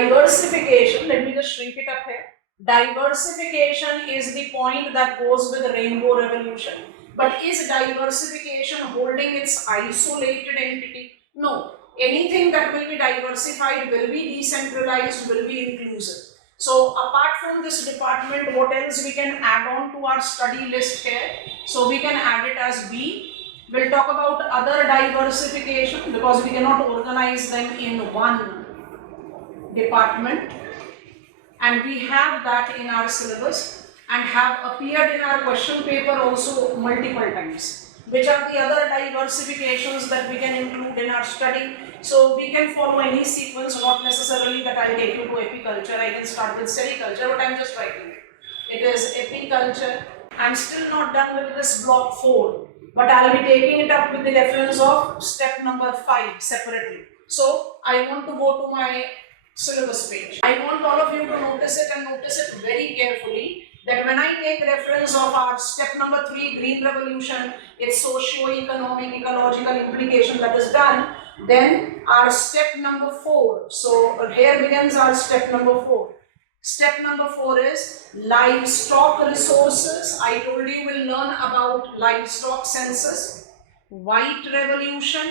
diversification, let me just shrink it up here. Diversification is the point that goes with the rainbow revolution. But is diversification holding its isolated entity? No. Anything that will be diversified will be decentralized, will be inclusive. So apart from this department, what else we can add on to our study list here? So we can add it as B. We'll talk about other diversification because we cannot organize them in one department, and we have that in our syllabus and have appeared in our question paper also multiple times. Which are the other diversifications that we can include in our study? So we can follow any sequence, not necessarily that I'll take you to apiculture. I can start with sericulture, but I'm just writing it. It is apiculture. I'm still not done with this block 4, but I'll be taking it up with the reference of step number 5 separately. So I want to go to my syllabus page. I want all of you to notice it and notice it very carefully, that when I take reference of our step number 3, green revolution, its socio-economic, ecological implication that is done, then our step number 4. So here begins our step number 4. Step number 4 is livestock resources. I told you we'll learn about livestock census, white revolution,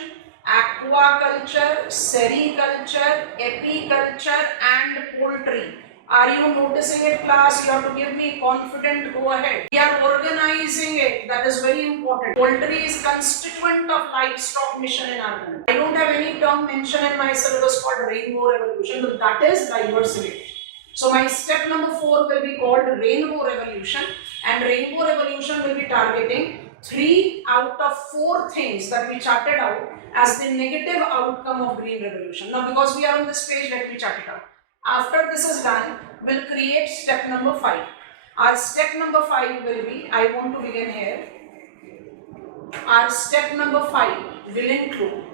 aquaculture, sericulture, apiculture and poultry. Are you noticing it, class? You have to give me confident go ahead. We are organizing it. That is very important. Poultry is constituent of livestock mission in our country. I don't have any term mentioned in my syllabus called rainbow revolution, but that is diversification. So my step number 4 will be called rainbow revolution, and rainbow revolution will be targeting 3 out of 4 things that we charted out as the negative outcome of green revolution. Now because we are on this page, let me chart it out. After this is done, we'll create step number 5. Our step number 5 will be, I want to begin here. Our step number 5 will include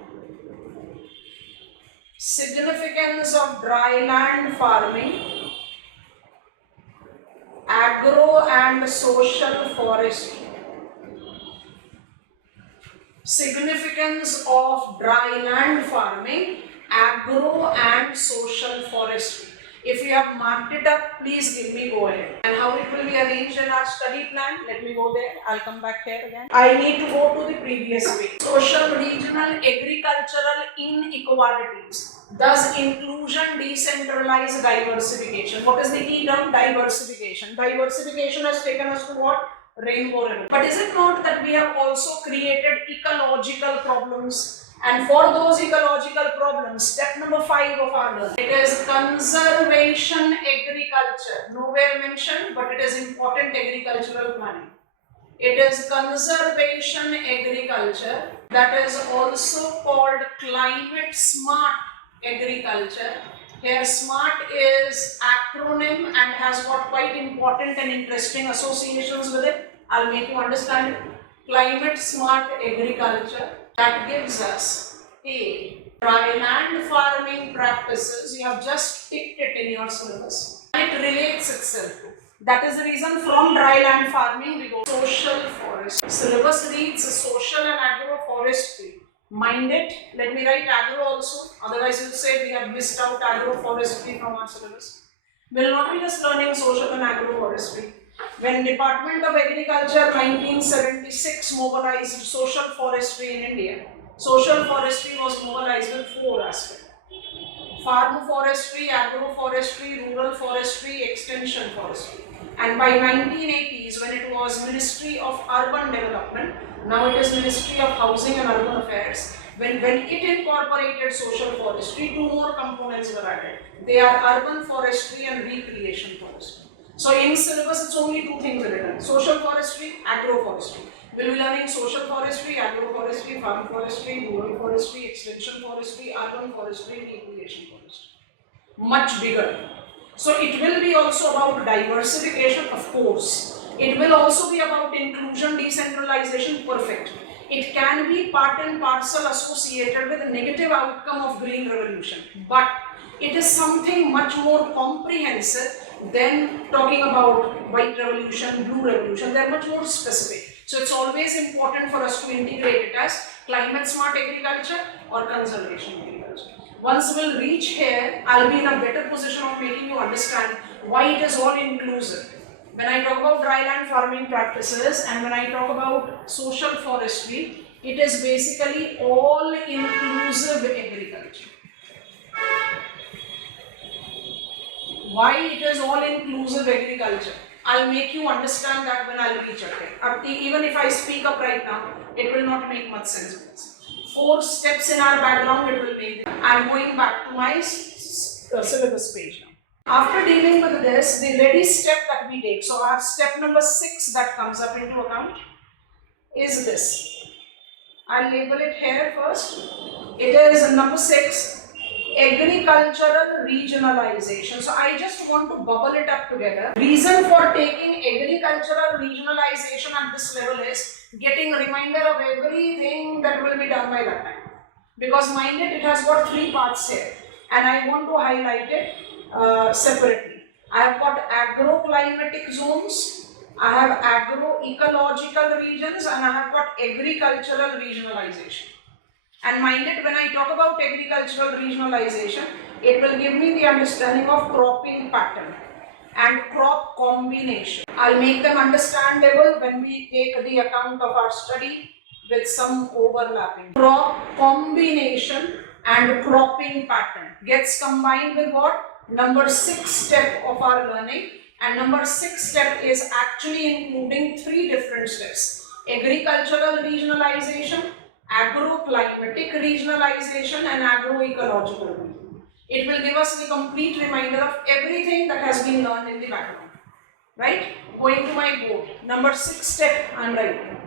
significance of dryland farming, agro and social forestry. Significance of dryland farming, agro and social forestry. If you have marked it up, please give me go ahead. And how it will be arranged in our study plan, let me go there. I'll come back here again. I need to go to the previous page. Social, regional, agricultural inequalities. Thus, inclusion, decentralized diversification. What is the key term? Diversification. Diversification has taken us to what? Rainbow revolution. But is it not that we have also created ecological problems? And for those ecological problems, step number 5 of our learning, it is conservation agriculture. Nowhere mentioned, but it is important agricultural planning. It is conservation agriculture, that is also called climate smart agriculture. Here SMART is acronym and has got quite important and interesting associations with it. I'll make you understand it. Climate smart agriculture, that gives us a dryland farming practices. You have just picked it in your syllabus. And it relates itself to. That is the reason from dryland farming we go social forestry. Syllabus reads social and agroforestry. Mind it. Let me write agro also. Otherwise you'll say we have missed out agroforestry from our syllabus. We will not be just learning social and agroforestry. When Department of Agriculture 1976 mobilized social forestry in India, social forestry was mobilized with 4 aspects. Farm forestry, agroforestry, rural forestry, extension forestry. And by 1980s, when it was Ministry of Urban Development, now it is Ministry of Housing and Urban Affairs, when it incorporated social forestry, 2 more components were added. They are urban forestry and recreation forestry. So in syllabus, it's only 2 things written: social forestry, agroforestry. We'll be learning social forestry, agroforestry, farm forestry, rural forestry, extension forestry, urban forestry, recreation forestry. Much bigger. So it will be also about diversification, of course. It will also be about inclusion, decentralization, perfect. It can be part and parcel associated with a negative outcome of green revolution, but it is something much more comprehensive than talking about white revolution, blue revolution. They are much more specific. So it's always important for us to integrate it as climate smart agriculture or conservation agriculture. Once we'll reach here, I'll be in a better position of making you understand why it is all inclusive. When I talk about dryland farming practices and when I talk about social forestry, it is basically all inclusive agriculture. Why it is all inclusive agriculture? I'll make you understand that when I'll reach it. Even if I speak up right now, it will not make much sense. 4 steps in our background, it will make. I'm going back to my syllabus page now. After dealing with this, the ready step that we take, so our step number 6 that comes up into account is this. I'll label it here first. It is number 6, agricultural regionalization. So I just want to bubble it up together. Reason for taking agricultural regionalization at this level is getting a reminder of everything that will be done by that time. Because mind it has got 3 parts here and I want to highlight it separately. I have got agroclimatic zones, I have agroecological regions, and I have got agricultural regionalization. And mind it, when I talk about agricultural regionalization, it will give me the understanding of cropping pattern and crop combination. I'll make them understandable when we take the account of our study with some overlapping. Crop combination and cropping pattern gets combined with what? Number 6 step of our learning, and number 6 step is actually including 3 different steps: agricultural regionalization, agroclimatic regionalization, and agroecological. It will give us the complete reminder of everything that has been learned in the background. Right? Going to my board, number 6 step I am writing.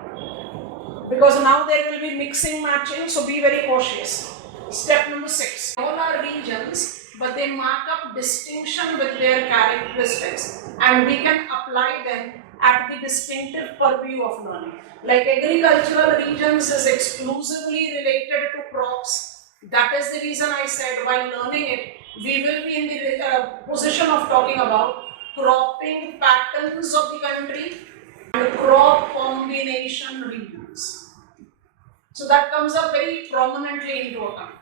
Because now there will be mixing, matching, so be very cautious. Step number 6. All are regions, but they mark up distinction with their characteristics and we can apply them at the distinctive purview of learning. Like agricultural regions is exclusively related to crops. That is the reason I said while learning it, we will be in the position of talking about cropping patterns of the country and crop combination regions. So that comes up very prominently into account.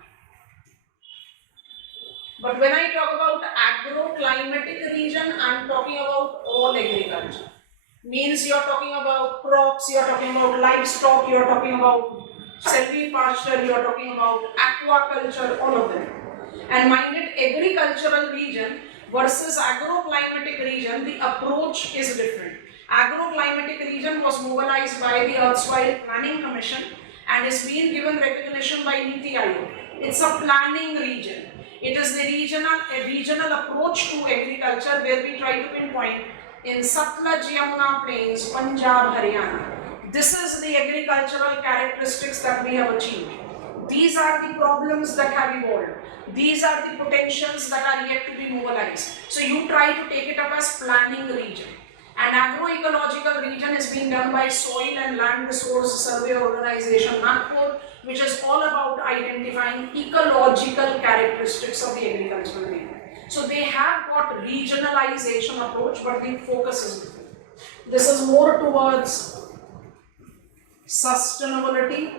But when I talk about agroclimatic region, I am talking about all agriculture. Means you are talking about crops, you are talking about livestock, you are talking about silvipasture, you are talking about aquaculture, all of them. And mind it, agricultural region versus agroclimatic region, the approach is different. Agroclimatic region was mobilized by the Erstwhile Planning Commission and is being given recognition by NITI Aayog. It's a planning region. It is the regional approach to agriculture where we try to pinpoint in Satluj Yamuna plains, Punjab, Haryana. This is the agricultural characteristics that we have achieved. These are the problems that have evolved. These are the potentials that are yet to be mobilized. So you try to take it up as planning region. And agroecological region is being done by Soil and Land Resource Survey Organization, Nagpur, which is all about identifying ecological characteristics of the agricultural region. So they have got regionalization approach, but the focus is different. This is more towards sustainability.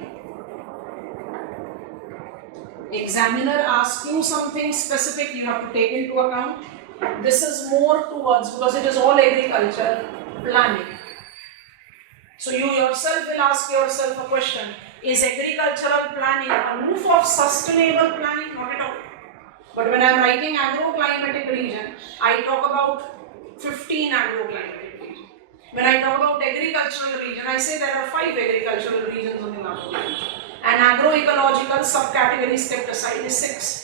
Examiner asks you something specific, you have to take into account. This is more towards, because it is all agriculture, planning. So you yourself will ask yourself a question, is agricultural planning aloof of sustainable planning? Not at all. But when I am writing agroclimatic region, I talk about 15 agroclimatic regions. When I talk about agricultural region, I say there are 5 agricultural regions on the map. And agroecological subcategories kept aside is 6.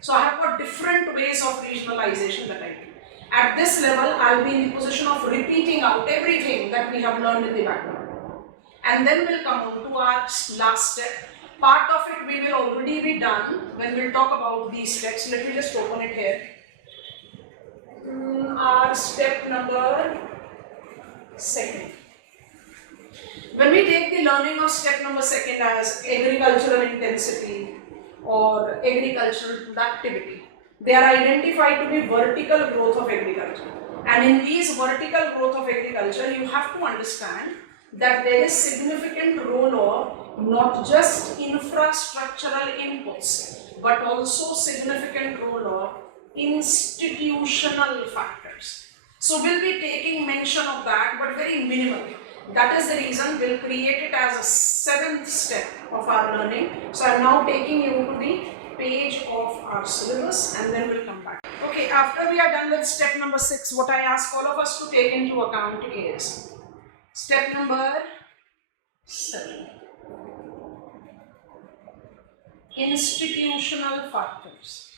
So I have got different ways of regionalization that I do. At this level, I'll be in the position of repeating out everything that we have learned in the background. And then we'll come on to our last step. Part of it we will already be done when we'll talk about these steps. Let me just open it here. Our step number 2. When we take the learning of step number 2 as agricultural intensity or agricultural productivity, they are identified to be vertical growth of agriculture. And in these vertical growth of agriculture, you have to understand that there is significant role of not just infrastructural inputs, but also significant role of institutional factors. So we'll be taking mention of that, but very minimally. That is the reason we'll create it as a 7th step of our learning. So I'm now taking you to the page of our syllabus and then we'll come back. Okay, after we are done with step number 6, what I ask all of us to take into account is step number 7. Institutional factors.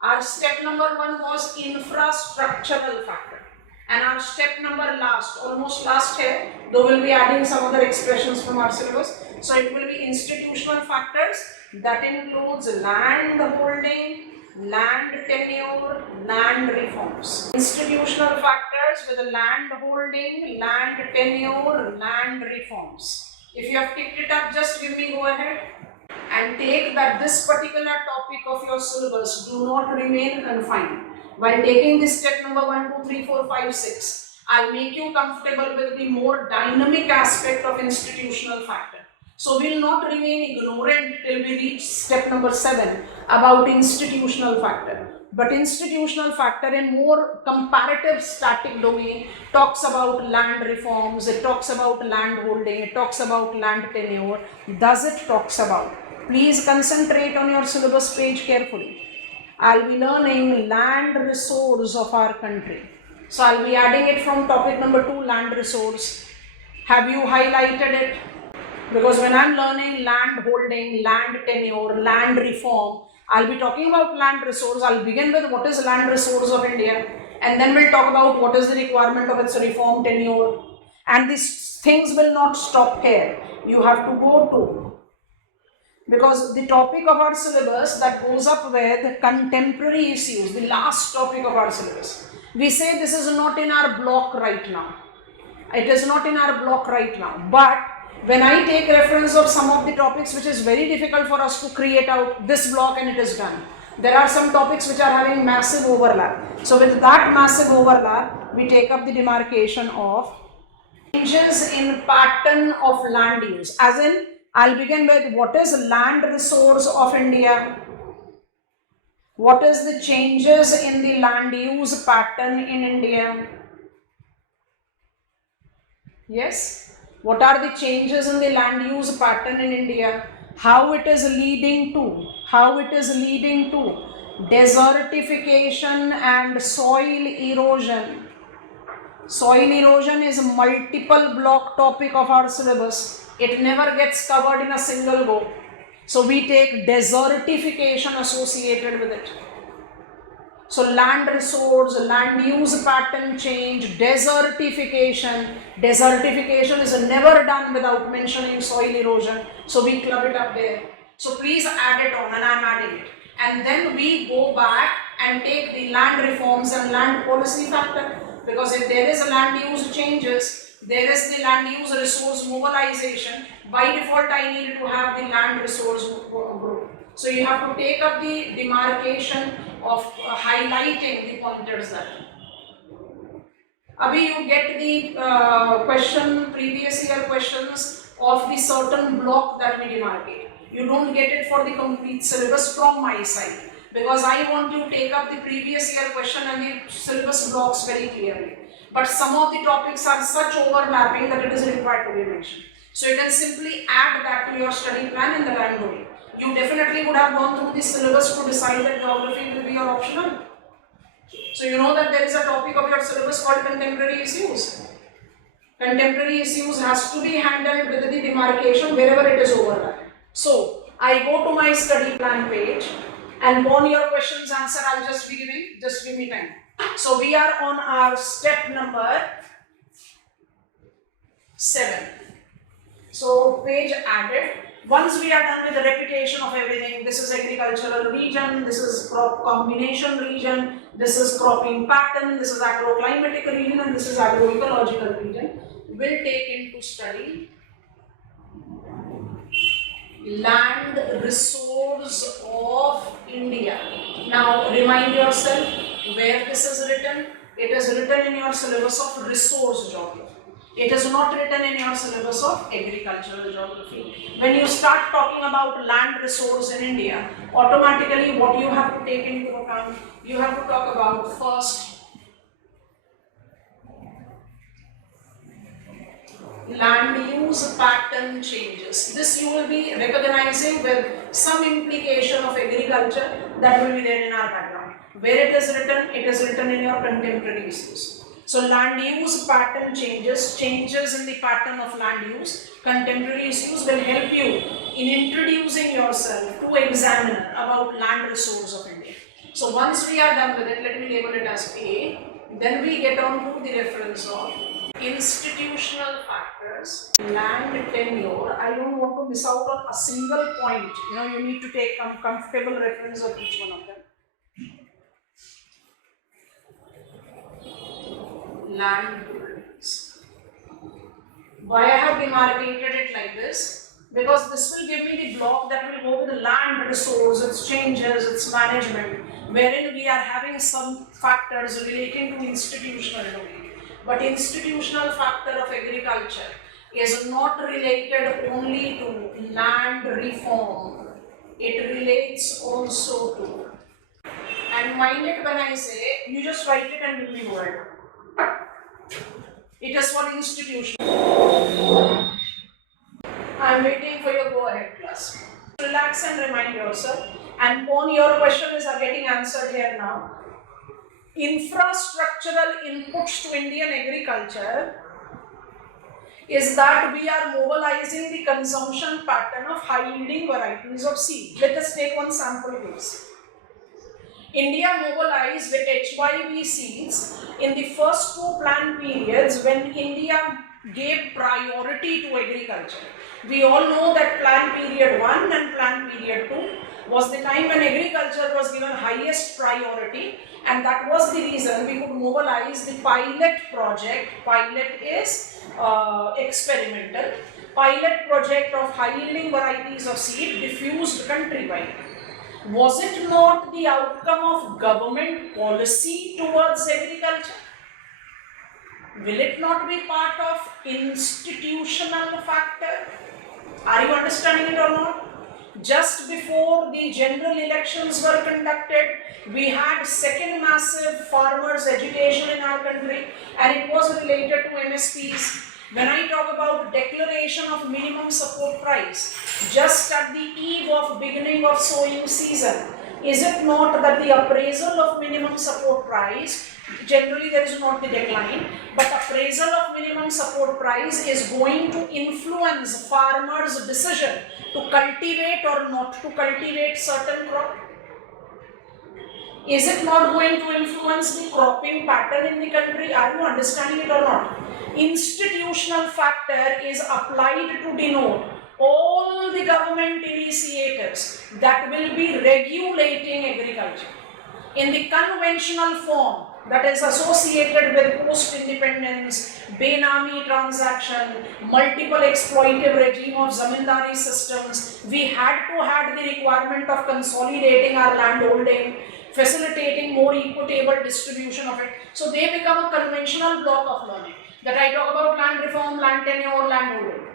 Our step number 1 was infrastructural factor. And our step number almost last here, though we'll be adding some other expressions from our syllabus. So it will be institutional factors that includes land holding, land tenure, land reforms. Institutional factors with the land holding, land tenure, land reforms. If you have picked it up, just give me go ahead and take that this particular topic of your syllabus do not remain confined. While taking this step number 1, 2, 3, 4, 5, 6, I'll make you comfortable with the more dynamic aspect of institutional factor. So we'll not remain ignorant till we reach step number 7 about institutional factor. But institutional factor in more comparative static domain talks about land reforms, it talks about land holding, it talks about land tenure. Does it talks about? Please concentrate on your syllabus page carefully. I'll be learning land resource of our country. So I'll be adding it from topic number 2, land resource. Have you highlighted it? Because when I'm learning land holding, land tenure, land reform, I'll be talking about land resource. I'll begin with what is land resource of India, and then we'll talk about what is the requirement of its reform tenure. And these things will not stop here. You have to go to, because the topic of our syllabus that goes up with contemporary issues, the last topic of our syllabus. We say this is not in our block right now. It is not in our block right now. But when I take reference of some of the topics which is very difficult for us to create out this block and it is done. There are some topics which are having massive overlap. So with that massive overlap, we take up the demarcation of changes in pattern of land use. As in, I'll begin with what is land resource of India. What is the changes in the land use pattern in India? Yes. What are the changes in the land use pattern in India? How it is leading to? How it is leading to desertification and soil erosion. Soil erosion is a multiple block topic of our syllabus. It never gets covered in a single go. So we take desertification associated with it. So land resource, land use pattern change, desertification. Desertification is never done without mentioning soil erosion. So we club it up there. So please add it on, and I'm adding it. And then we go back and take the land reforms and land policy factor. Because if there is a land use changes, there is the land use resource mobilization. By default, I need to have the land resource group. So you have to take up the demarcation of highlighting the pointers there. Abhi you get the question, previous year questions of the certain block that we demarcate. You don't get it for the complete syllabus from my side. Because I want to take up the previous year question and the syllabus blocks very clearly. But some of the topics are such overlapping that it is required to be mentioned. So you can simply add that to your study plan in the time doing. You definitely would have gone through the syllabus to decide that geography will be your optional. So you know that there is a topic of your syllabus called contemporary issues. Contemporary issues has to be handled with the demarcation wherever it is overlapping. So I go to my study plan page, and on your questions answer I'll just be giving, just give me time. So we are on our step number 7. So page added. Once we are done with the repetition of everything, this is agricultural region, this is crop combination region, this is cropping pattern, this is agroclimatic region, and this is agroecological region, we'll take into study land resource of India. Now remind yourself where this is written. It is written in your syllabus of resource geography. It is not written in your syllabus of agricultural geography. When you start talking about land resource in India, automatically what you have to take into account, you have to talk about first land use pattern changes. This you will be recognizing with some implication of agriculture that will be there in our background. Where it is written in your contemporary use. So land use pattern changes in the pattern of land use. Contemporary use will help you in introducing yourself to examiner about land resource of India. So once we are done with it, let me label it as A. Then we get on to the reference of institutional factors, land tenure. I don't want to miss out on a single point. You need to take comfortable reference of each one of them. Land holdings. Why I have demarcated it like this? Because this will give me the block that will go with the land resource, its changes, its management, wherein we are having some factors relating to institutional domain. But institutional factor of agriculture is not related only to land reform. It relates also to. And mind it when I say, you just write it and give me word. It is for institution. I am waiting for your go ahead class. Relax and remind yourself. And on your questions are getting answered here now. Infrastructural inputs to Indian agriculture is that we are mobilizing the consumption pattern of high yielding varieties of seed. Let us take one sample case. India mobilized the HYV seeds in the first two plan periods when India gave priority to agriculture. We all know that plan period 1 and plan period 2 was the time when agriculture was given highest priority, and that was the reason we could mobilize the pilot project. Pilot is experimental. Pilot project of high yielding varieties of seed diffused countrywide. Was it not the outcome of government policy towards agriculture? Will it not be part of institutional factor? Are you understanding it or not? Just before the general elections were conducted, we had second massive farmers' agitation in our country, and it was related to MSPs. When I talk about declaration of minimum support price, just at the eve of beginning of sowing season, is it not that the appraisal of minimum support price, generally there is not the decline, but appraisal of minimum support price is going to influence farmers' decision to cultivate or not to cultivate certain crop? Is it not going to influence the cropping pattern in the country? Are you understanding it or not? Institutional factor is applied to denote all the government initiatives that will be regulating agriculture in the conventional form, that is associated with post-independence, Benami transaction, multiple exploitive regime of zamindari systems. We had to have the requirement of consolidating our land holding, facilitating more equitable distribution of it. So they become a conventional block of learning. That I talk about land reform, land tenure, land holding.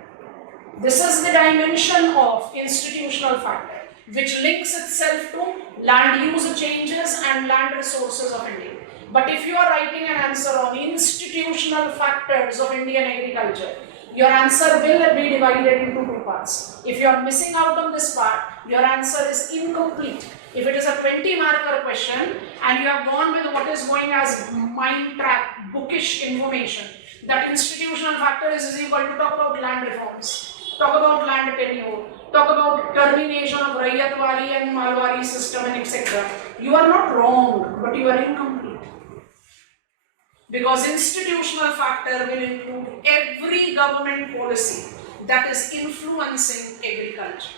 This is the dimension of institutional factor, which links itself to land use changes and land resources of India. But if you are writing an answer on institutional factors of Indian agriculture, your answer will be divided into two parts. If you are missing out on this part, your answer is incomplete. If it is a 20 marker question and you have gone with what is going as mind trap, bookish information, that institutional factor is equal to talk about land reforms, talk about land tenure, talk about termination of Raiyatwari and Malwari system and etc. You are not wrong, but you are incomplete. Because institutional factor will include every government policy that is influencing agriculture.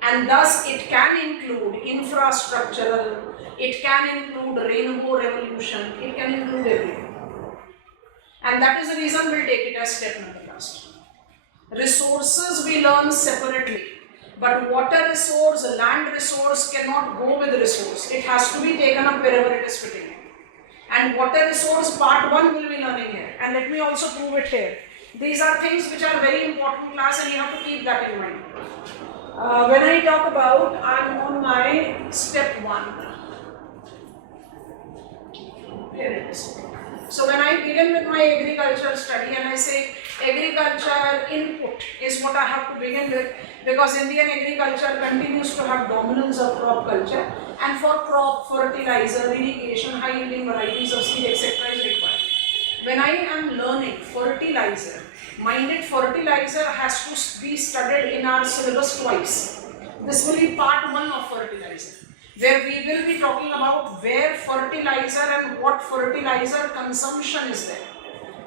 And thus it can include infrastructural, it can include rainbow revolution, it can include everything. And that is the reason we'll take it as step number last. Resources we learn separately, but water resource, land resource cannot go with resource. It has to be taken up wherever it is fitting. And water resource part 1 will be learning here. And let me also prove it here. These are things which are very important class, and you have to keep that in mind. When I talk about, I'm on my step 1. Here it is. So when I begin with my agriculture study and I say agriculture input is what I have to begin with, because Indian agriculture continues to have dominance of crop culture, and for crop, fertilizer, irrigation, high yielding varieties of seed, etc. is required. When I am learning fertilizer, mind it, fertilizer has to be studied in our syllabus twice. This will be part 1 of fertilizer, where we will be talking about where fertilizer and what fertilizer consumption is there.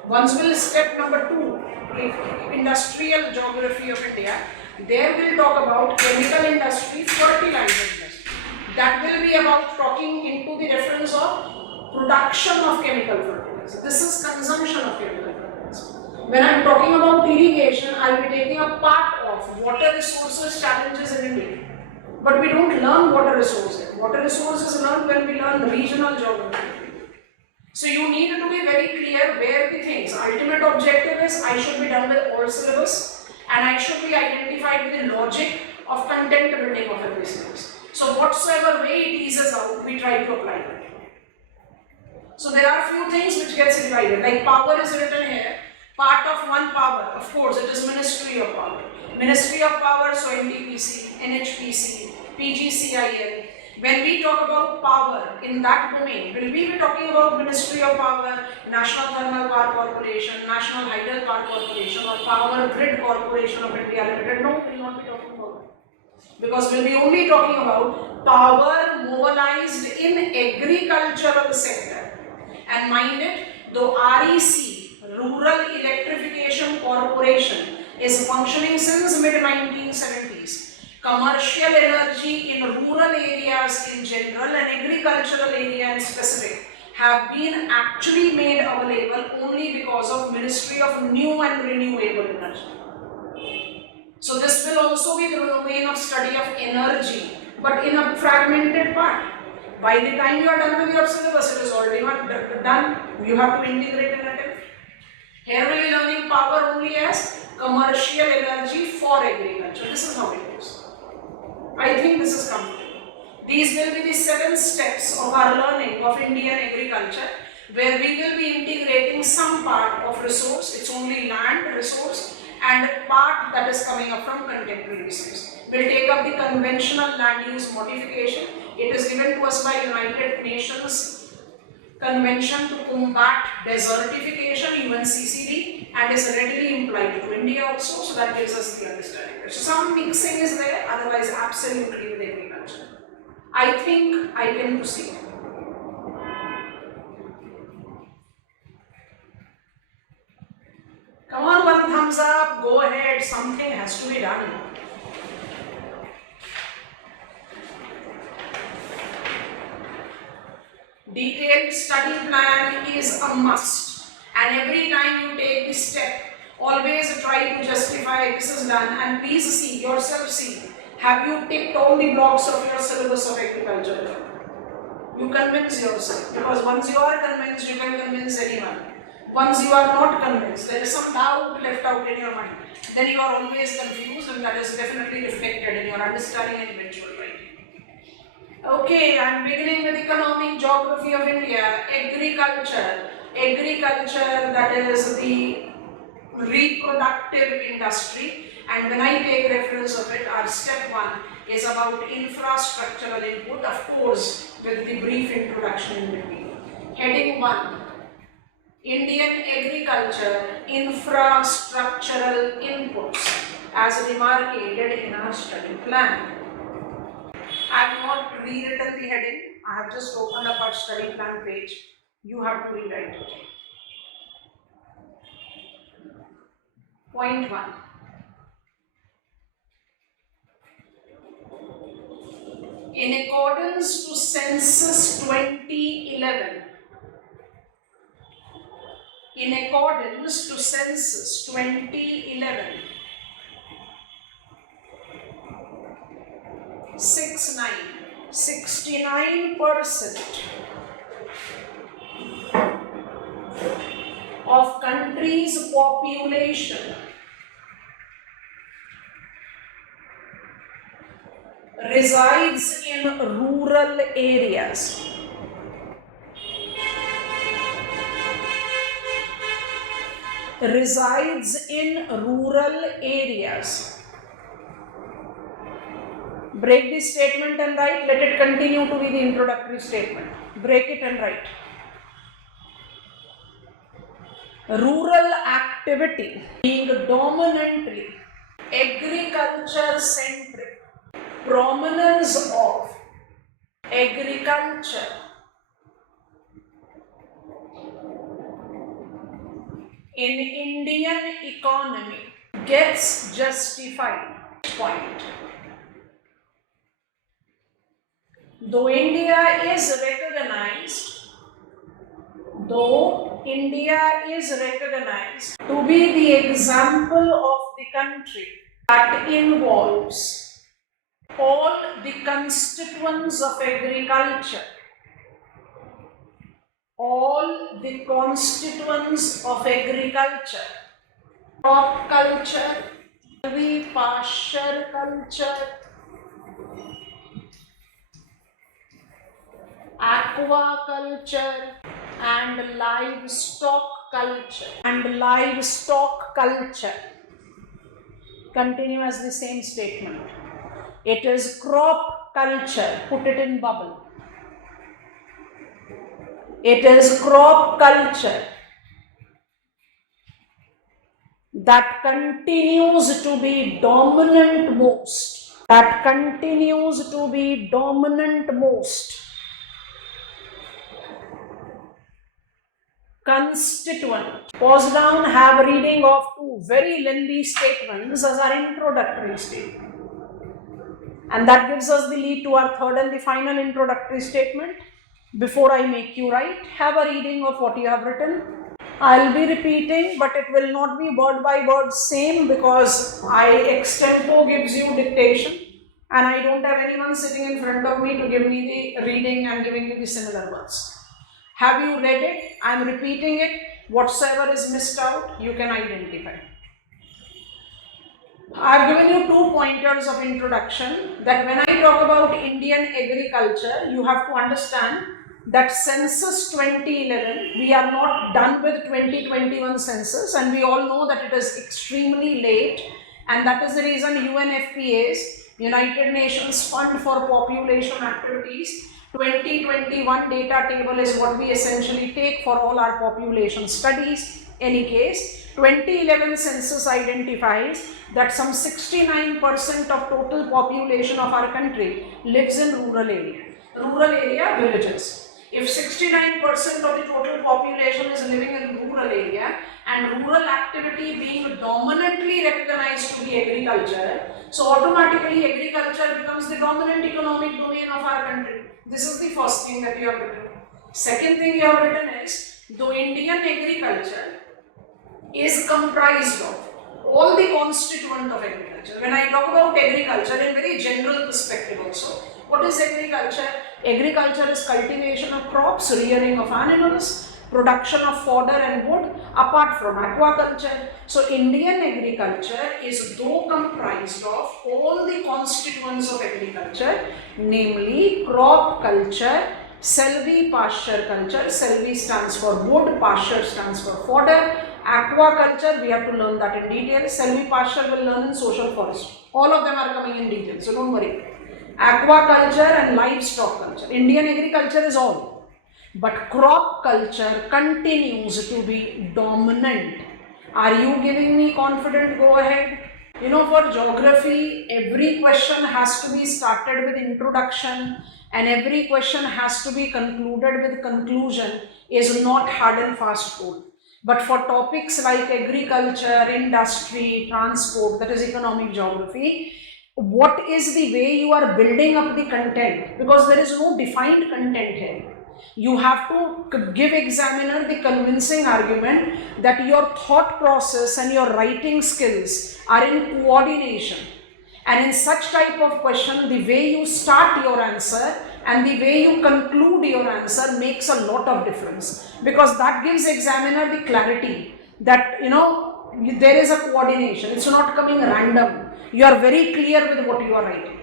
Once will step number 2, industrial geography of India. There we'll talk about chemical industry, fertilizer industry. That will be about talking into the reference of production of chemical fertilizer. This is consumption of chemical fertilizer. When I am talking about irrigation, I will be taking a part of water resources challenges in India. But we don't learn water resources. Water resources is learned when we learn regional geography. So you need to be very clear where the things. Ultimate objective is I should be done with all syllabus, and I should be identified with the logic of content building of every syllabus. So whatsoever way it eases out, we try to apply it. So there are few things which gets divided. Like power is written here. Part of 1 power, of course, it is Ministry of Power. Ministry of Power, so NTPC, NHPC, PGCIL. When we talk about power in that domain, will we be talking about Ministry of Power, National Thermal Power Corporation, National Hydel Power Corporation, or Power Grid Corporation of India Limited? No, we will not be talking about it. Because we will be only talking about power mobilized in agricultural sector. And mind it, though REC, Rural Electrification Corporation, is functioning since mid-1970s. Commercial energy in rural areas in general and agricultural area in specific have been actually made available only because of Ministry of New and Renewable Energy. So this will also be the domain of study of energy, but in a fragmented part. By the time you are done with your syllabus, it is already not done. You have to integrate in it. Here we will be learning power only as commercial energy for agriculture. This is how it goes. I think this is complete. These will be the 7 steps of our learning of Indian agriculture, where we will be integrating some part of resource, it's only land resource, and part that is coming up from contemporary resource. We'll take up the conventional land use modification. It is given to us by United Nations Convention to Combat Desertification, UNCCD, and is readily implied to India also, so that gives us the understanding. So some mixing is there, otherwise absolutely with agriculture. I think I can proceed. Come on, 1 thumbs up, go ahead, something has to be done. Detailed study plan is a must, and every time you take this step, always try to justify this is done, and please see yourself, see, have you ticked all the blocks of your syllabus of agriculture? You convince yourself, because once you are convinced, you can convince anyone. Once you are not convinced, there is some doubt left out in your mind, then you are always confused, and that is definitely reflected in your understanding and eventual writing. Okay, I am beginning with economic geography of India, agriculture. Agriculture, that is the reproductive industry, and when I take reference of it, our step 1 is about infrastructural input, of course, with the brief introduction in between. Heading 1, Indian agriculture infrastructural inputs as demarcated in our study plan. I have not rewritten the heading, I have just opened up our study plan page. You have to rewrite it. Point 1. In accordance to Census 2011, in accordance to Census 2011, 69% country's population resides in rural areas. Resides in rural areas. Break this statement and write. Let it continue to be the introductory statement. Break it and write. Rural activity being dominantly agriculture centric. Prominence of agriculture in Indian economy gets justified. Point. Though India is recognized to be the example of the country that involves all the constituents of agriculture, crop culture, pasture culture, aquaculture, and livestock culture. Continue as the same statement. It is crop culture, put it in bubble. It is crop culture that continues to be dominant most. Constituent. Pause down, have a reading of two very lengthy statements as our introductory statement. And that gives us the lead to our third and the final introductory statement. Before I make you write, have a reading of what you have written. I'll be repeating, but it will not be word by word same, because extempo gives you dictation and I don't have anyone sitting in front of me to give me the reading and giving you the similar words. Have you read it? I am repeating it. Whatsoever is missed out, you can identify. I have given you 2 pointers of introduction, that when I talk about Indian agriculture, you have to understand that census 2011, we are not done with 2021 census, and we all know that it is extremely late, and that is the reason UNFPA's, United Nations Fund for Population Activities, 2021 data table is what we essentially take for all our population studies. Any case, 2011 census identifies that some 69% of total population of our country lives in rural area, villages. If 69% of the total population is living in rural area, and rural activity being dominantly recognized to be agriculture, so automatically agriculture becomes the dominant economic domain of our country. This is the first thing that you have written. Second thing you have written is, though Indian agriculture is comprised of all the constituent of agriculture. When I talk about agriculture in very general perspective also, what is agriculture? Agriculture is cultivation of crops, rearing of animals, production of fodder and wood, apart from aquaculture. So Indian agriculture is though comprised of all the constituents of agriculture, namely crop culture, silvi-pasture culture. Silvi stands for wood, pasture stands for fodder. Aquaculture, we have to learn that in detail. Silvi-pasture will learn in social forestry. All of them are coming in detail, so don't worry. Aquaculture and livestock culture. Indian agriculture is all. But crop culture continues to be dominant. Are you giving me confident go ahead? You know, for geography, every question has to be started with introduction and every question has to be concluded with conclusion, is not hard and fast rule. But for topics like agriculture, industry, transport, that is economic geography, what is the way you are building up the content? Because there is no defined content here. You have to give examiner the convincing argument that your thought process and your writing skills are in coordination. And in such type of question, the way you start your answer and the way you conclude your answer makes a lot of difference, because that gives examiner the clarity that there is a coordination. It's not coming random. You are very clear with what you are writing.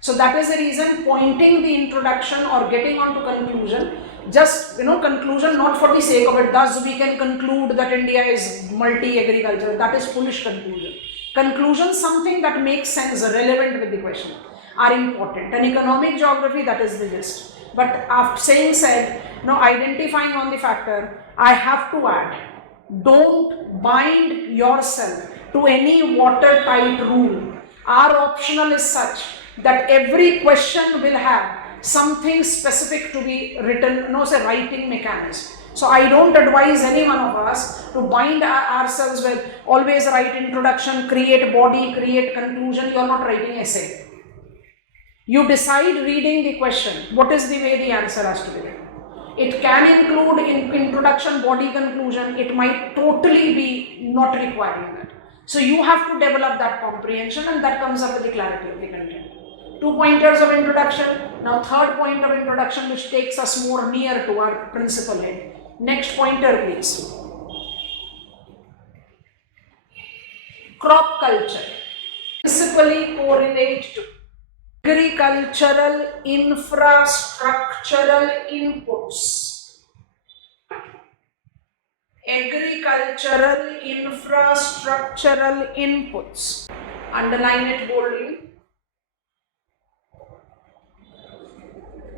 So that is the reason pointing the introduction or getting on to conclusion, just conclusion not for the sake of it. Thus we can conclude that India is multi-agriculture. That is foolish conclusion. Conclusion, something that makes sense, relevant with the question, are important. And economic geography, that is the gist. But after said, identifying on the factor, I have to add, don't bind yourself to any watertight rule. Our optional is such that every question will have something specific to be written, writing mechanism. So I don't advise any one of us to bind ourselves with always write introduction, create body, create conclusion. You are not writing essay. You decide reading the question, what is the way the answer has to be written. It can include introduction, body, conclusion. It might totally be not requiring that. So you have to develop that comprehension, and that comes up with the clarity of the content. 2 pointers of introduction. Now third point of introduction, which takes us more near to our principal head. Next pointer, please. Crop culture. Principally correlate to agricultural infrastructural inputs. Agricultural infrastructural inputs. Underline it boldly.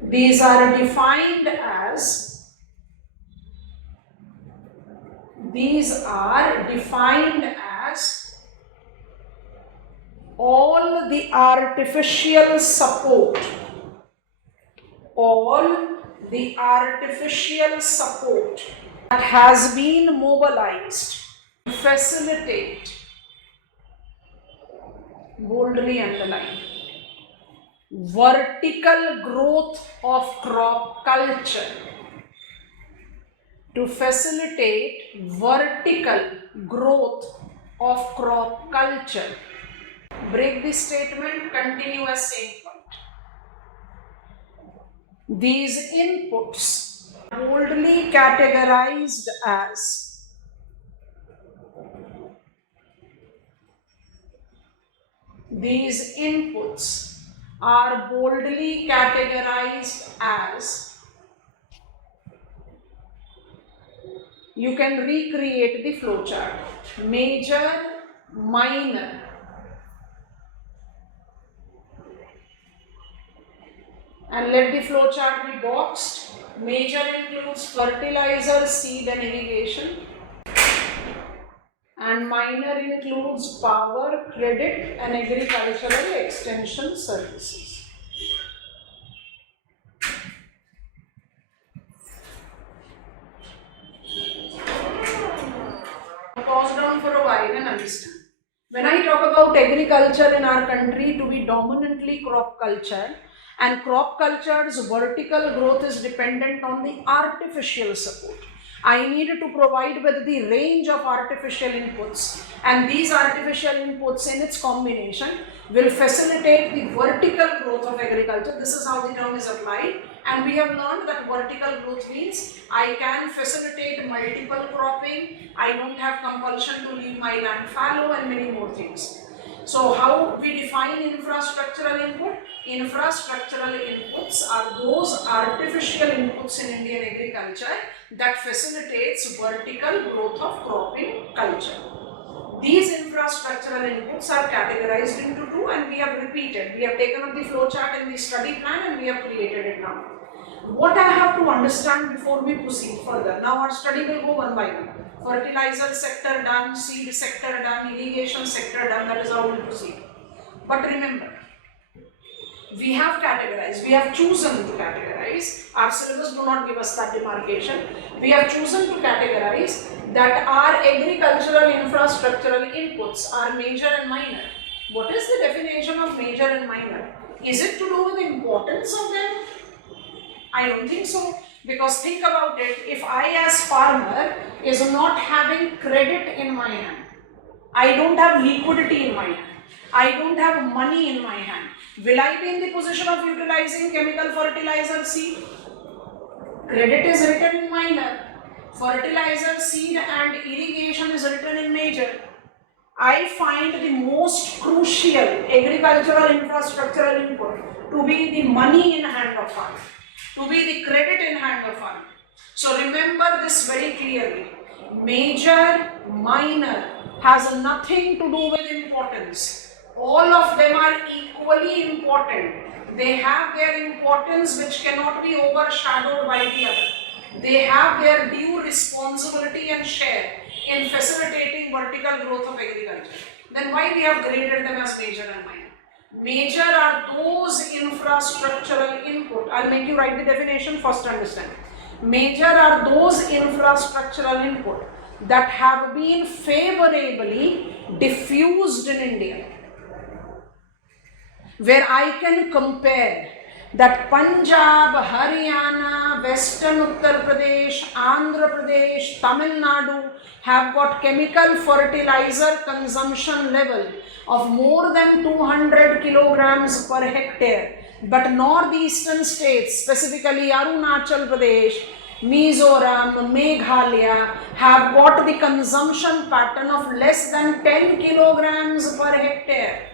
These are defined as all the artificial support that has been mobilized to facilitate, boldly underline, vertical growth of crop culture. To facilitate vertical growth of crop culture. Break the statement, continue as same point. These inputs are boldly categorized as you can recreate the flowchart. Major, minor. And let the flowchart be boxed. Major includes fertilizer, seed and irrigation. And minor includes power, credit and agricultural extension services. Pause down for a while and understand. When I talk about agriculture in our country to be dominantly crop culture, and crop culture's vertical growth is dependent on the artificial support. I need to provide with the range of artificial inputs, and these artificial inputs in its combination will facilitate the vertical growth of agriculture. This is how the term is applied, and we have learned that vertical growth means I can facilitate multiple cropping, I don't have compulsion to leave my land fallow and many more things. So how we define infrastructural input? Infrastructural inputs are those artificial inputs in Indian agriculture that facilitates vertical growth of cropping culture. These infrastructural inputs are categorized into two, and we have repeated. We have taken up the flowchart in the study plan and we have created it now. What I have to understand before we proceed further. Now our study will go one by one. Fertilizer sector done, seed sector done, irrigation sector done, that is how we will proceed. But remember, we have categorized, we have chosen to categorize. Our syllabus do not give us that demarcation. We have chosen to categorize that our agricultural infrastructural inputs are major and minor. What is the definition of major and minor? Is it to do with the importance of them? I don't think so. Because think about it, if I as farmer is not having credit in my hand, I don't have liquidity in my hand, I don't have money in my hand, will I be in the position of utilizing chemical fertilizer seed? Credit is written in minor. fertilizer, seed and irrigation is written in major. I find the most crucial agricultural infrastructural input to be the money in hand of farmer, to be the credit in hand of farmer. So remember this very clearly. Major, minor has nothing to do with importance. All of them are equally important. They have their importance which cannot be overshadowed by the other. They have their due responsibility and share in facilitating vertical growth of agriculture. Then why we have graded them as major and minor? Major are those infrastructural input. I'll make you write the definition first to understand. Major are those infrastructural input that have been favorably diffused in India, where I can compare that Punjab, Haryana, Western Uttar Pradesh, Andhra Pradesh, Tamil Nadu have got chemical fertilizer consumption level of more than 200 kilograms per hectare. But northeastern states, specifically Arunachal Pradesh, Mizoram, Meghalaya, have got the consumption pattern of less than 10 kilograms per hectare.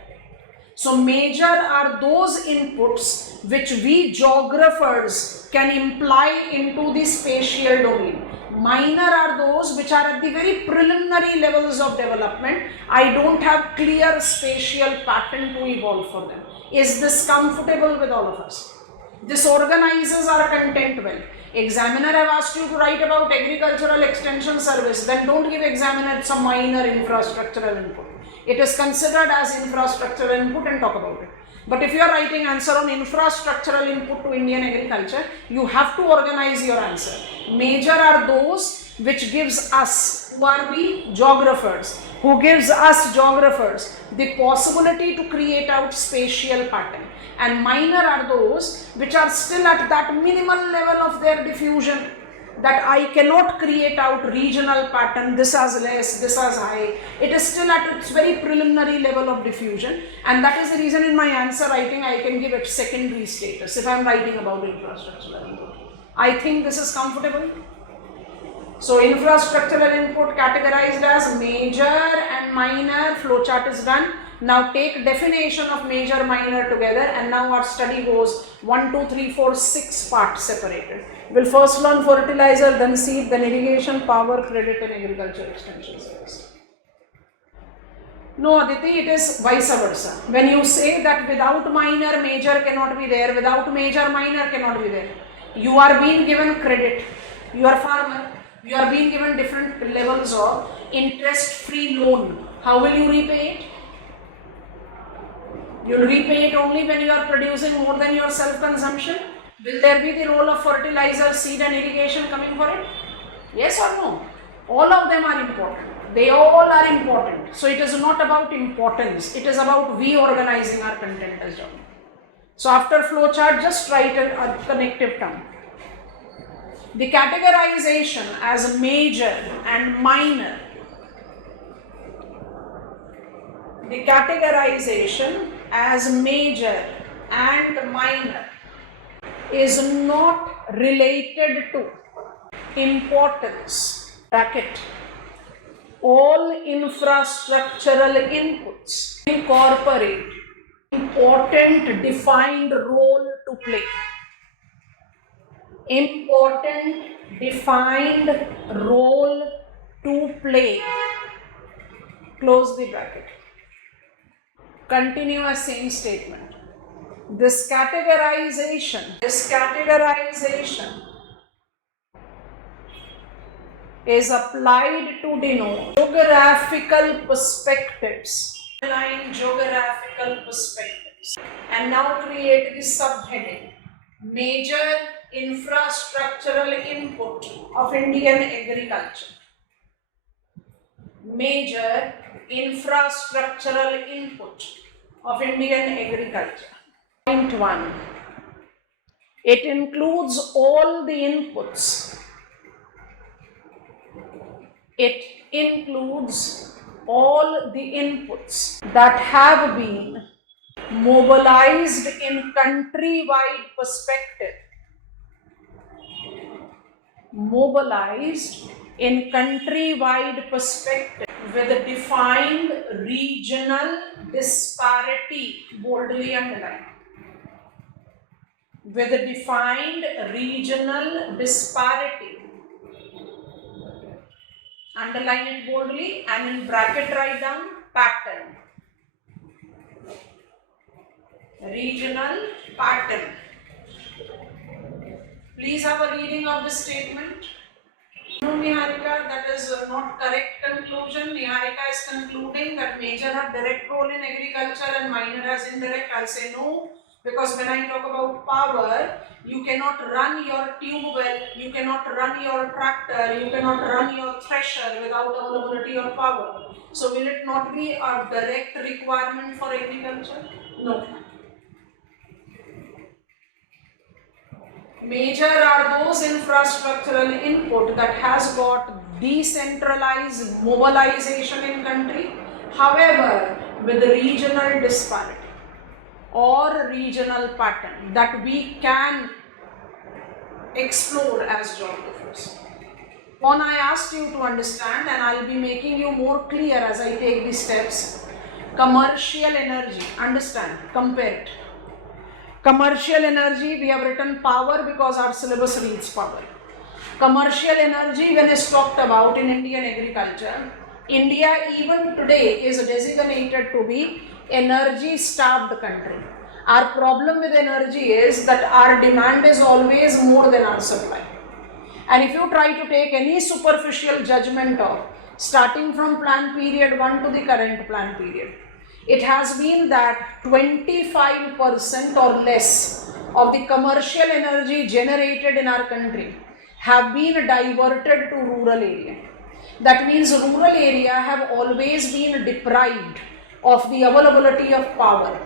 So major are those inputs which we geographers can imply into the spatial domain. Minor are those which are at the very preliminary levels of development. I don't have clear spatial pattern to evolve for them. Is this comfortable with all of us? This organizes our content well. Examiner have asked you to write about agricultural extension service, then don't give examiner some minor infrastructural input. It is considered as infrastructural input and talk about it. But if you are writing answer on infrastructural input to Indian agriculture, you have to organize your answer. Major are those which gives us, who are the geographers, the possibility to create out spatial pattern. And minor are those which are still at that minimal level of their diffusion, that I cannot create out regional pattern, this as less, this as high. It is still at its very preliminary level of diffusion, and that is the reason in my answer writing I can give it secondary status if I am writing about infrastructural input. I think this is comfortable. So infrastructural input categorized as major and minor, flowchart is done. Now take definition of major, minor together, and now our study goes 1, 2, 3, 4, 6 parts separated. We'll first learn fertilizer, then seed, then irrigation, power, credit and agriculture extension service. No Aditi, it is vice versa. When you say that without minor, major cannot be there, without major, minor cannot be there, you are being given credit. You are farmer, you are being given different levels of interest-free loan. How will you repay it? You will repay it only when you are producing more than your self-consumption. Will there be the role of fertilizer, seed and irrigation coming for it? Yes or no? All of them are important. They all are important. So it is not about importance. It is about we organizing our content as well. So after flowchart, just write a connective term. The categorization as major and minor. The categorization as major and minor is not related to importance. Bracket. All infrastructural inputs incorporate important defined role to play. Important defined role to play. Close the bracket. Continue as same statement. This categorization is applied to denote geographical perspectives. Align geographical perspectives. And now create the subheading. Major infrastructural input of Indian agriculture. Major infrastructural input of Indian agriculture. Point 1. It includes all the inputs. It includes all the inputs that have been mobilized in countrywide perspective. Mobilized in country-wide perspective with a defined regional disparity, boldly underlined, with a defined regional disparity, underline it boldly, and in bracket write down pattern, regional pattern. Please have a reading of this statement. No, Niharika, that is not correct conclusion. Niharika is concluding that major have direct role in agriculture and minor has indirect. I'll say no, because when I talk about power, you cannot run your tube well, you cannot run your tractor, you cannot run your thresher without availability of power. So will it not be a direct requirement for agriculture? No. Major are those infrastructural input that has got decentralized mobilization in country, however with regional disparity or regional pattern that we can explore as geographers. One I asked you to understand, and I'll be making you more clear as I take these steps. Commercial energy, understand, compare it. Commercial energy, we have written power because our syllabus reads power. Commercial energy, when is talked about in Indian agriculture, India even today is designated to be energy starved country. Our problem with energy is that our demand is always more than our supply. And if you try to take any superficial judgment of starting from plan period 1 to the current plan period, it has been that 25% or less of the commercial energy generated in our country have been diverted to rural area. That means rural area have always been deprived of the availability of power.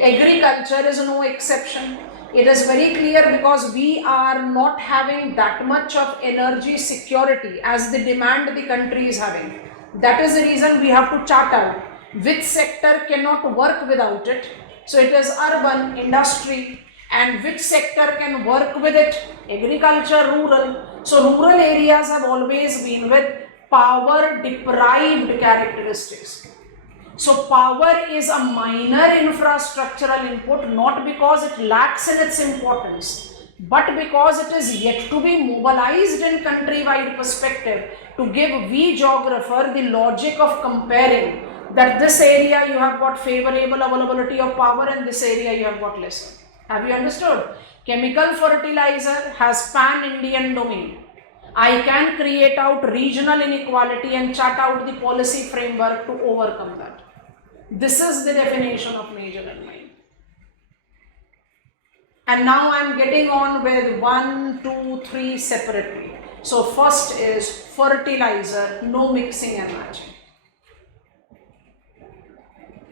Agriculture is no exception. It is very clear because we are not having that much of energy security as the demand the country is having. That is the reason we have to chart out which sector cannot work without it. So it is urban, industry, and which sector can work with it, agriculture, rural. So rural areas have always been with power deprived characteristics. So power is a minor infrastructural input, not because it lacks in its importance, but because it is yet to be mobilized in country-wide perspective to give we geographer the logic of comparing that this area you have got favorable availability of power and this area you have got less. Have you understood? Chemical fertilizer has pan-Indian domain. I can create out regional inequality and chart out the policy framework to overcome that. This is the definition of major and minor. And now I am getting on with 1, 2, 3 separately. So first is fertilizer, no mixing and matching.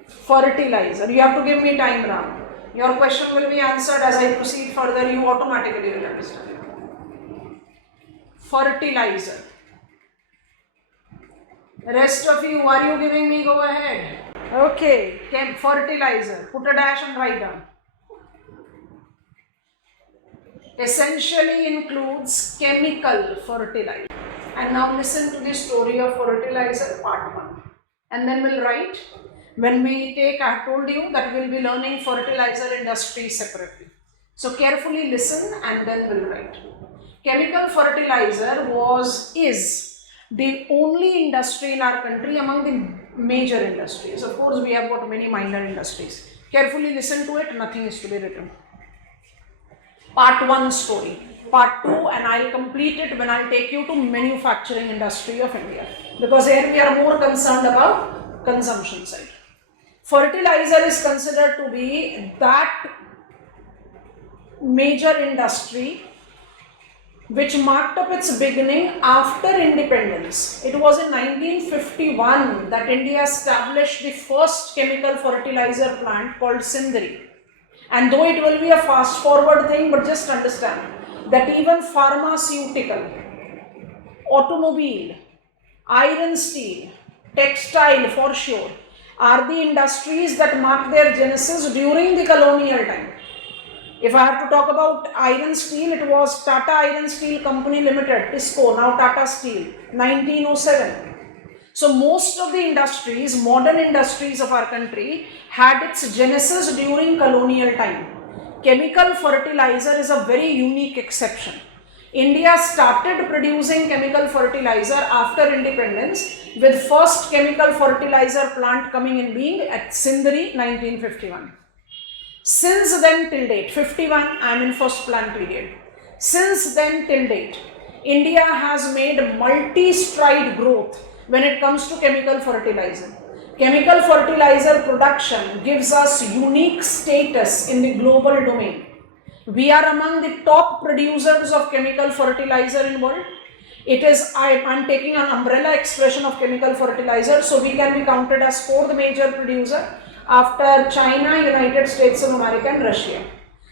Fertilizer, you have to give me time now. Your question will be answered as I proceed further, you automatically will understand. Fertilizer. Rest of you, are you giving me go ahead? Okay, fertilizer, put a dash and write down. Essentially includes chemical fertilizer. And now listen to the story of fertilizer part 1. And then we'll write. When we take, I have told you that we'll be learning fertilizer industry separately. So carefully listen and then we'll write. Chemical fertilizer is the only industry in our country among the major industries. Of course, we have got many minor industries. Carefully listen to it, nothing is to be written. Part 1 story. Part 2, and I'll complete it when I'll take you to manufacturing industry of India. Because here we are more concerned about consumption side. Fertilizer is considered to be that major industry which marked up its beginning after independence. It was in 1951 that India established the first chemical fertilizer plant called Sindri. And though it will be a fast forward thing, but just understand that even pharmaceutical, automobile, iron steel, textile for sure, are the industries that mark their genesis during the colonial time. If I have to talk about iron steel, it was Tata Iron Steel Company Limited, TISCO, now Tata Steel, 1907. So most of the industries, modern industries of our country, had its genesis during colonial time. Chemical fertilizer is a very unique exception. India started producing chemical fertilizer after independence, with first chemical fertilizer plant coming in being at Sindri, 1951. Since then till date, 51, I am in first plan period. Since then till date, India has made multi-stride growth when it comes to chemical fertilizer. Chemical fertilizer production gives us unique status in the global domain. We are among the top producers of chemical fertilizer in world. It is, I'm taking an umbrella expression of chemical fertilizer, so we can be counted as fourth major producer after China, United States of America and Russia.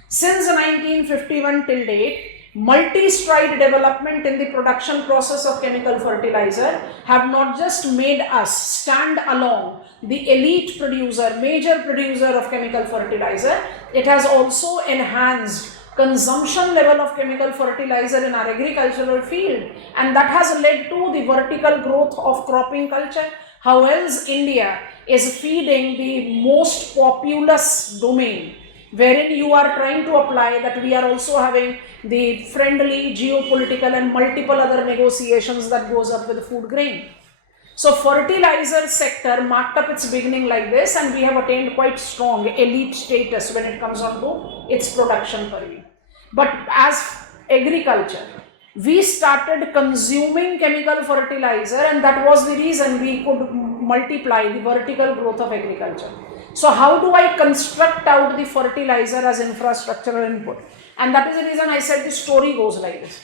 Since 1951 till date, multi-stride development in the production process of chemical fertilizer have not just made us stand along the elite producer, major producer of chemical fertilizer, it has also enhanced consumption level of chemical fertilizer in our agricultural field, and that has led to the vertical growth of cropping culture. How else India is feeding the most populous domain, wherein you are trying to apply that we are also having the friendly geopolitical and multiple other negotiations that goes up with food grain. So fertilizer sector marked up its beginning like this, and we have attained quite strong elite status when it comes on to its production per year. But as agriculture, we started consuming chemical fertilizer, and that was the reason we could multiply the vertical growth of agriculture. So how do I construct out the fertilizer as infrastructural input? And that is the reason I said the story goes like this.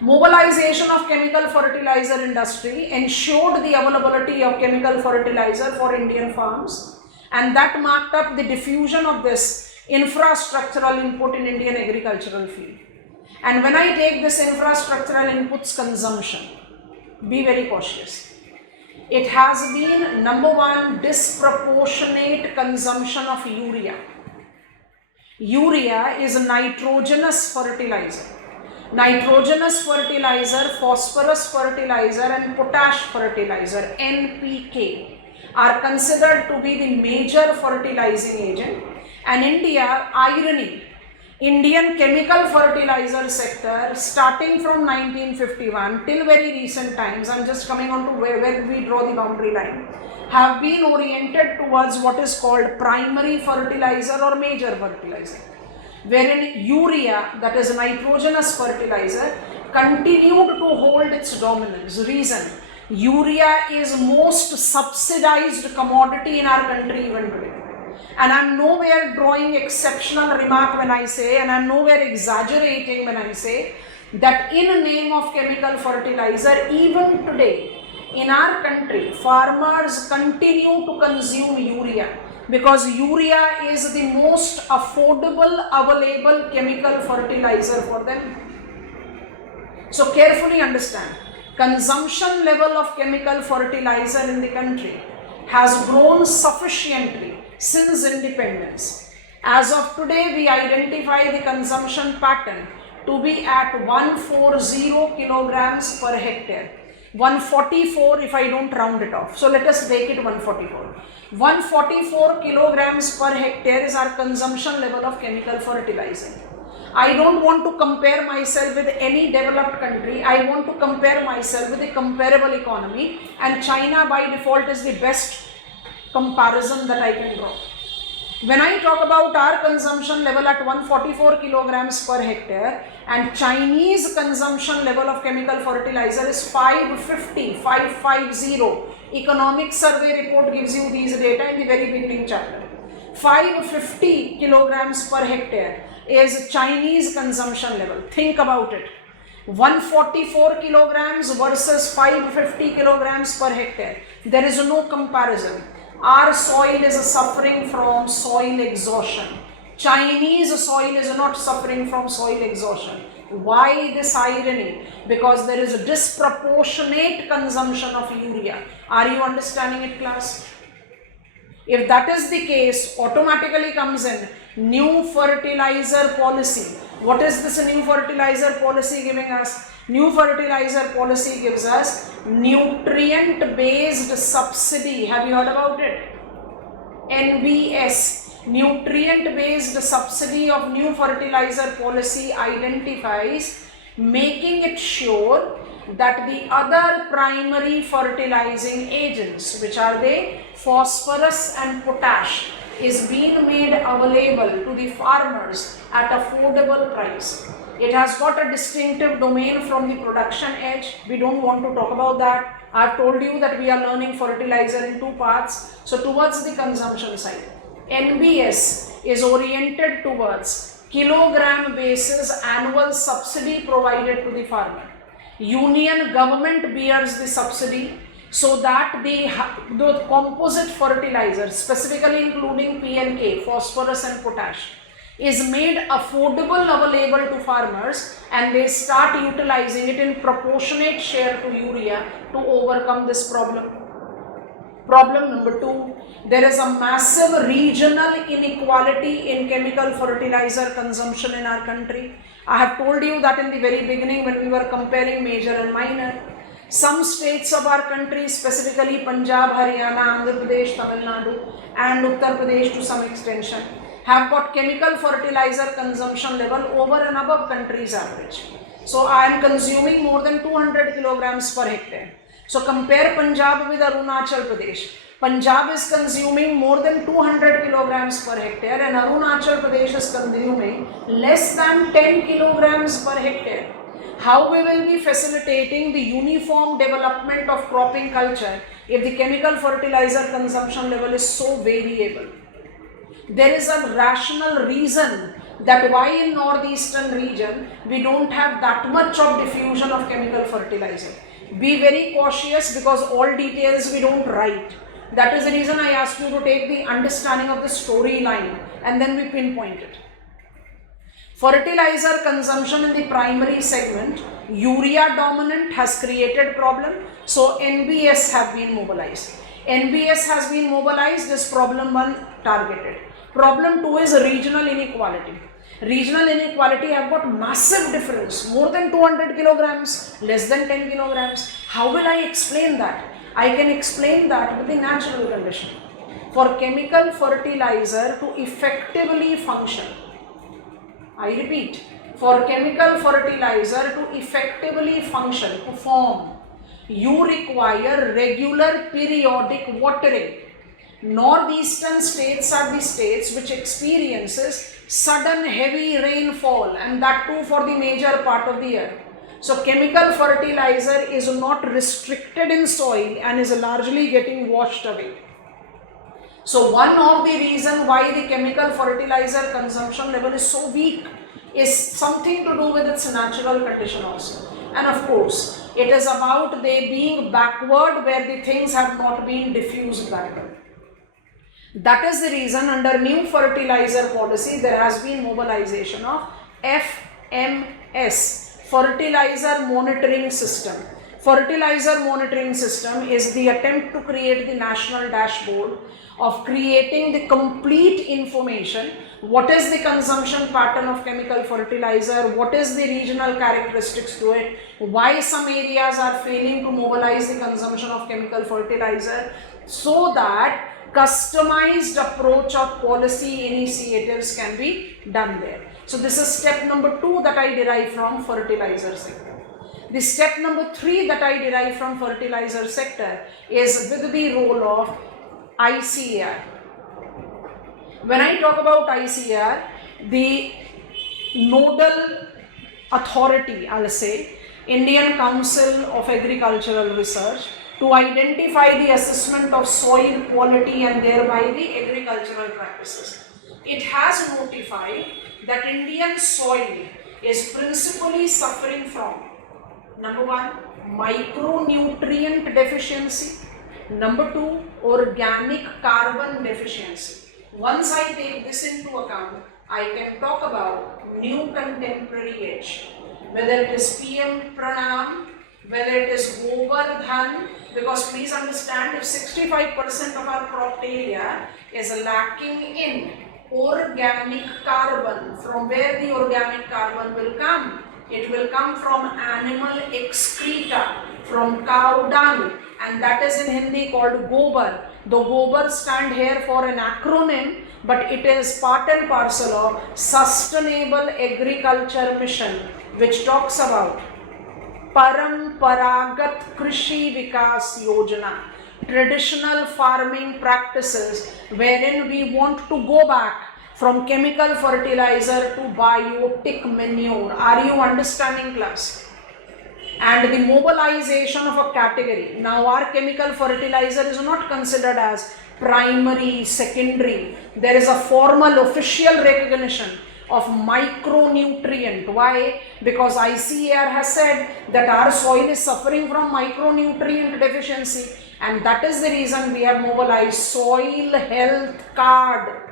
Mobilization of chemical fertilizer industry ensured the availability of chemical fertilizer for Indian farms, and that marked up the diffusion of this infrastructural input in Indian agricultural field. And when I take this infrastructural inputs consumption, be very cautious. It has been number one, disproportionate consumption of urea. Urea is a nitrogenous fertilizer. Nitrogenous fertilizer, phosphorus fertilizer and potash fertilizer, NPK, are considered to be the major fertilizing agent. And India, irony, Indian chemical fertilizer sector starting from 1951 till very recent times, I'm just coming on to where we draw the boundary line, have been oriented towards what is called primary fertilizer or major fertilizer, wherein urea, that is nitrogenous fertilizer, continued to hold its dominance. Reason, urea is most subsidized commodity in our country even today. And I'm nowhere drawing exceptional remark when I say, and I'm nowhere exaggerating when I say, that in the name of chemical fertilizer, even today in our country, farmers continue to consume urea, because urea is the most affordable available chemical fertilizer for them. So carefully understand, consumption level of chemical fertilizer in the country has grown sufficiently since independence. As of today, we identify the consumption pattern to be at 140 kilograms per hectare. 144 if I don't round it off. So let us make it 144. 144 kilograms per hectare is our consumption level of chemical fertilizer. I don't want to compare myself with any developed country. I want to compare myself with a comparable economy, and China by default is the best comparison that I can draw. When I talk about our consumption level at 144 kilograms per hectare, and Chinese consumption level of chemical fertilizer is 550. Economic survey report gives you these data in the very beginning chapter. 550 kilograms per hectare is Chinese consumption level. Think about it. 144 kilograms versus 550 kilograms per hectare. There is no comparison. Our soil is suffering from soil exhaustion. Chinese soil is not suffering from soil exhaustion. Why this irony? Because there is a disproportionate consumption of urea. Are you understanding it, class? If that is the case, automatically comes in new fertilizer policy. What is this new fertilizer policy giving us? New fertilizer policy gives us nutrient based subsidy. Have you heard about it? NBS, nutrient based subsidy of new fertilizer policy identifies making it sure that the other primary fertilizing agents, which are they, phosphorus and potash, is being made available to the farmers at affordable price. It has got a distinctive domain from the production edge. We don't want to talk about that. I've told you that we are learning fertilizer in two parts. So towards the consumption side, NBS is oriented towards kilogram basis annual subsidy provided to the farmer. Union government bears the subsidy so that the composite fertilizers, specifically including P and K, phosphorus and potash, is made affordable available to farmers, and they start utilizing it in proportionate share to urea to overcome this problem. Problem number two, there is a massive regional inequality in chemical fertilizer consumption in our country. I have told you that in the very beginning when we were comparing major and minor. Some states of our country, specifically Punjab, Haryana, Andhra Pradesh, Tamil Nadu and Uttar Pradesh to some extension, have got chemical fertilizer consumption level over and above country's average. So I am consuming more than 200 kilograms per hectare. So compare Punjab with Arunachal Pradesh. Punjab is consuming more than 200 kilograms per hectare and Arunachal Pradesh is consuming less than 10 kilograms per hectare. How we will be facilitating the uniform development of cropping culture if the chemical fertilizer consumption level is so variable? There is a rational reason that why in northeastern region we don't have that much of diffusion of chemical fertilizer. Be very cautious because all details we don't write. That is the reason I asked you to take the understanding of the storyline and then we pinpoint it. Fertilizer consumption in the primary segment, urea dominant, has created problem. So NBS have been mobilized. NBS has been mobilized, is problem 1 targeted. Problem 2 is regional inequality. Regional inequality have got massive difference, more than 200 kilograms, less than 10 kilograms. How will I explain that? I can explain that with the natural condition. For chemical fertilizer to effectively function, I repeat, for chemical fertilizer to effectively function, to form, you require regular periodic watering. Northeastern states are the states which experiences sudden heavy rainfall, and that too for the major part of the year. So chemical fertilizer is not restricted in soil and is largely getting washed away. So one of the reasons why the chemical fertilizer consumption level is so weak is something to do with its natural condition also. And of course, it is about they being backward where the things have not been diffused backward. That is the reason under new fertilizer policy there has been mobilization of FMS, Fertilizer Monitoring System. Fertilizer Monitoring System is the attempt to create the national dashboard of creating the complete information. What is the consumption pattern of chemical fertilizer? What is the regional characteristics to it? Why some areas are failing to mobilize the consumption of chemical fertilizer, so that customized approach of policy initiatives can be done there. So this is step number 2 that I derive from fertilizer sector. The step number 3 that I derive from fertilizer sector is with the role of ICAR. When I talk about ICAR, the nodal authority, I'll say, Indian Council of Agricultural Research, to identify the assessment of soil quality and thereby the agricultural practices. It has notified that Indian soil is principally suffering from, number 1, micronutrient deficiency, number 2, organic carbon deficiency. Once I take this into account, I can talk about new contemporary age, whether it is PM Pranam, whether it is Govardhan, because please understand, if 65% of our cropped area is lacking in organic carbon. From where the organic carbon will come? It will come from animal excreta, from cow dung, and that is in Hindi called gobar. The gobar stand here for an acronym, but it is part and parcel of Sustainable Agriculture Mission, which talks about Paramparagat Krishi Vikas Yojana, traditional farming practices wherein we want to go back from chemical fertilizer to biotic manure. Are you understanding, class? And the mobilization of a category. Now our chemical fertilizer is not considered as primary, secondary. There is a formal official recognition of micronutrient. Why? Because ICAR has said that our soil is suffering from micronutrient deficiency, and that is the reason we have mobilized soil health card.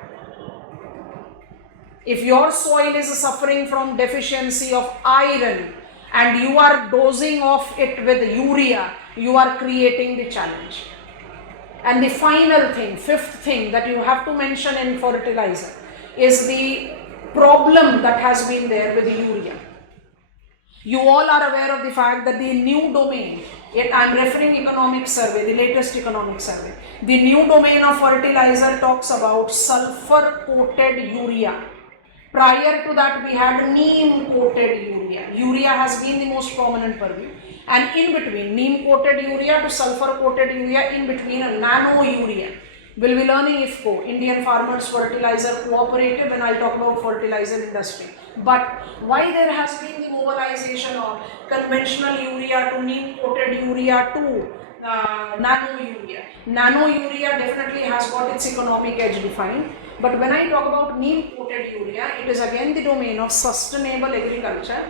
If your soil is suffering from deficiency of iron and you are dosing off it with urea, you are creating the challenge. And the final thing, fifth thing that you have to mention in fertilizer is the problem that has been there with the urea. You all are aware of the fact that the new domain, I am referring economic survey, the latest economic survey, the new domain of fertilizer talks about sulfur coated urea. Prior to that, we had neem coated urea. Urea has been the most prominent purview. And in between neem coated urea to sulfur coated urea, in between a nano urea. We'll be learning IFCO, Indian Farmers Fertilizer Cooperative, when I'll talk about fertilizer industry. But why there has been the mobilization of conventional urea to neem coated urea to nano urea? Nano urea definitely has got its economic edge defined. But when I talk about neem coated urea, it is again the domain of sustainable agriculture,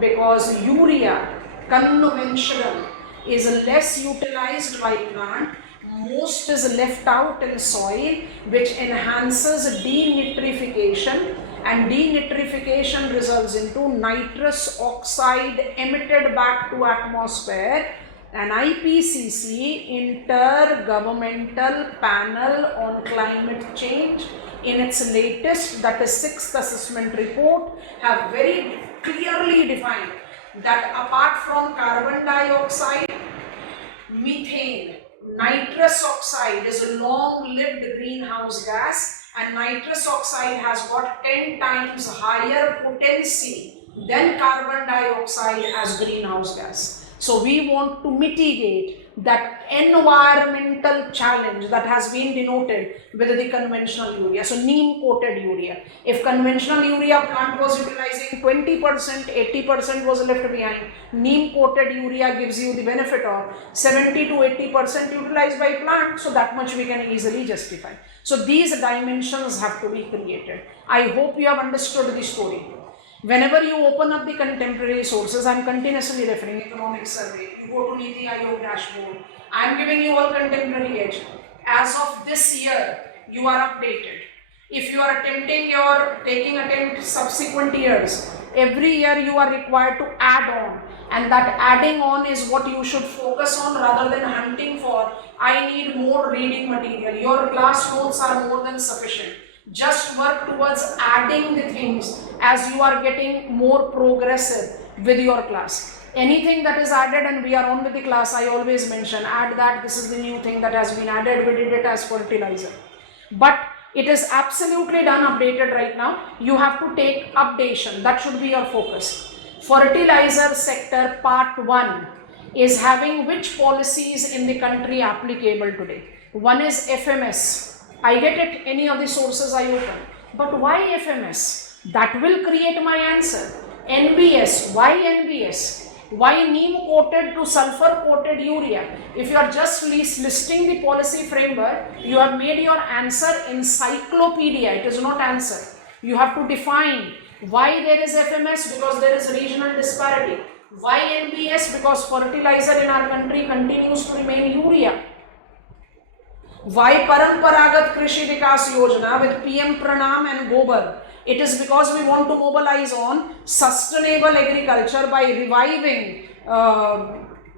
because urea, conventional, is less utilized by plant, most is left out in soil, which enhances denitrification, and denitrification results into nitrous oxide emitted back to atmosphere. An IPCC, Intergovernmental Panel on Climate Change, in its latest, that is 6th assessment report, have very clearly defined that apart from carbon dioxide, methane, nitrous oxide is a long-lived greenhouse gas, and nitrous oxide has got 10 times higher potency than carbon dioxide as greenhouse gas. So we want to mitigate that environmental challenge that has been denoted with the conventional urea. So neem coated urea. If conventional urea plant was utilizing 20%, 80% was left behind. Neem coated urea gives you the benefit of 70 to 80% utilized by plant. So that much we can easily justify. So these dimensions have to be created. I hope you have understood the story. Whenever you open up the contemporary sources, I am continuously referring economic survey, you go to Niti Aayog dashboard, I am giving you all contemporary edge. As of this year, you are updated. If you are taking attempt subsequent years, every year you are required to add on, and that adding on is what you should focus on rather than hunting for, I need more reading material. Your class notes are more than sufficient. Just work towards adding the things as you are getting more progressive with your class. Anything that is added and we are on with the class, I always mention, add that, this is the new thing that has been added, we did it as fertilizer. But it is absolutely done, updated right now. You have to take updation, that should be your focus. Fertilizer sector part 1 is having which policies in the country applicable today. One is FMS. I get it, any of the sources I open. But why FMS? That will create my answer. NBS. Why NBS? Why neem coated to sulfur coated urea? If you are just listing the policy framework, you have made your answer encyclopedia. It is not answer. You have to define why there is FMS, because there is regional disparity. Why NBS? Because fertilizer in our country continues to remain urea. Why Paramparagat Krishi Vikas Yojana with PM Pranam and Gobar? It is because we want to mobilize on sustainable agriculture by reviving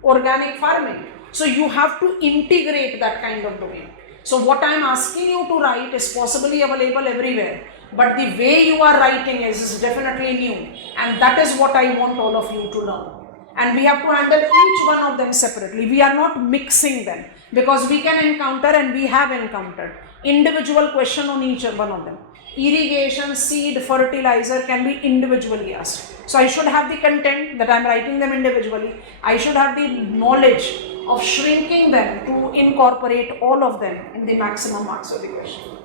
organic farming. So you have to integrate that kind of domain. So what I am asking you to write is possibly available everywhere. but the way you are writing is definitely new, and that is what I want all of you to learn. And we have to handle each one of them separately. We are not mixing them, because we can encounter, and we have encountered, individual question on each one of them. Irrigation, seed, fertilizer can be individually asked. So I should have the content that I am writing them individually. I should have the knowledge of shrinking them to incorporate all of them in the maximum marks of the question.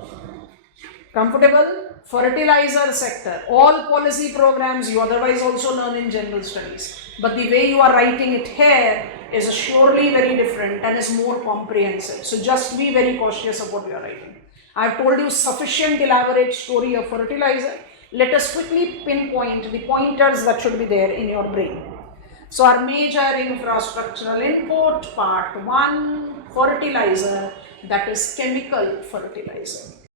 Comfortable? Fertilizer sector, all policy programs you otherwise also learn in general studies, but the way you are writing it here is surely very different and is more comprehensive. So just be very cautious of what you are writing. I have told you sufficient elaborate story of fertilizer. Let us quickly pinpoint the pointers that should be there in your brain. So our major infrastructural input, part 1, fertilizer, that is chemical fertilizer.